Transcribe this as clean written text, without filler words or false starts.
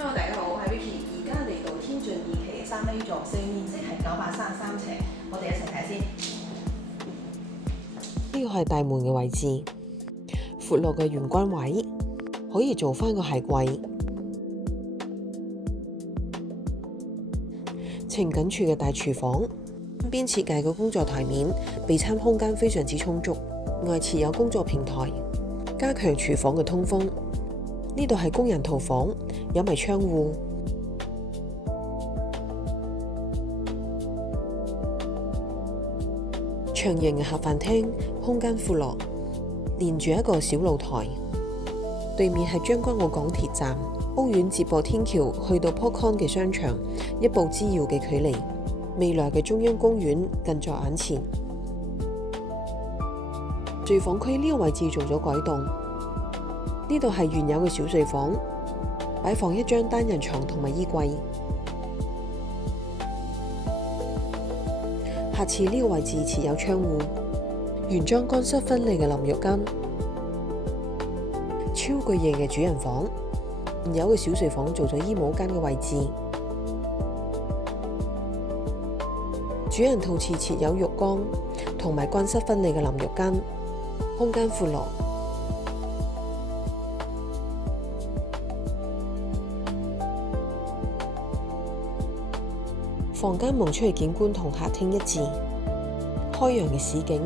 Hello，大家好，我係 Vicky，而家嚟到天晉二期3A 座，四面積係933尺，我哋一齊睇先。呢個係大門嘅位置，闊落嘅玄關位可以做返個鞋櫃。呈緊處嘅大廚房，邊設計嘅工作台面，備餐空間非常之充足，外設有工作平台，加強廚房嘅通風。呢度係工人套房，有埋窗戶。長形嘅客飯廳，空間闊落，連住一個小露台。對面係將軍澳港鐵站，屋苑接駁天橋去到 Popcorn 嘅商場，一步之遙嘅距離。未來嘅中央公園近在眼前。睡房區呢個位置做咗改動，呢度係原有嘅小睡房，擺放一張單人床同埋衣櫃。下次呢個位置設有窗戶，原裝乾濕分離嘅淋浴間，超巨型嘅主人房，原有嘅小睡房做咗衣帽間嘅位置。主人套廁設有浴缸同埋乾濕分離嘅淋浴間，空間闊落。房間望出去景觀同客廳一致，開揚嘅市景。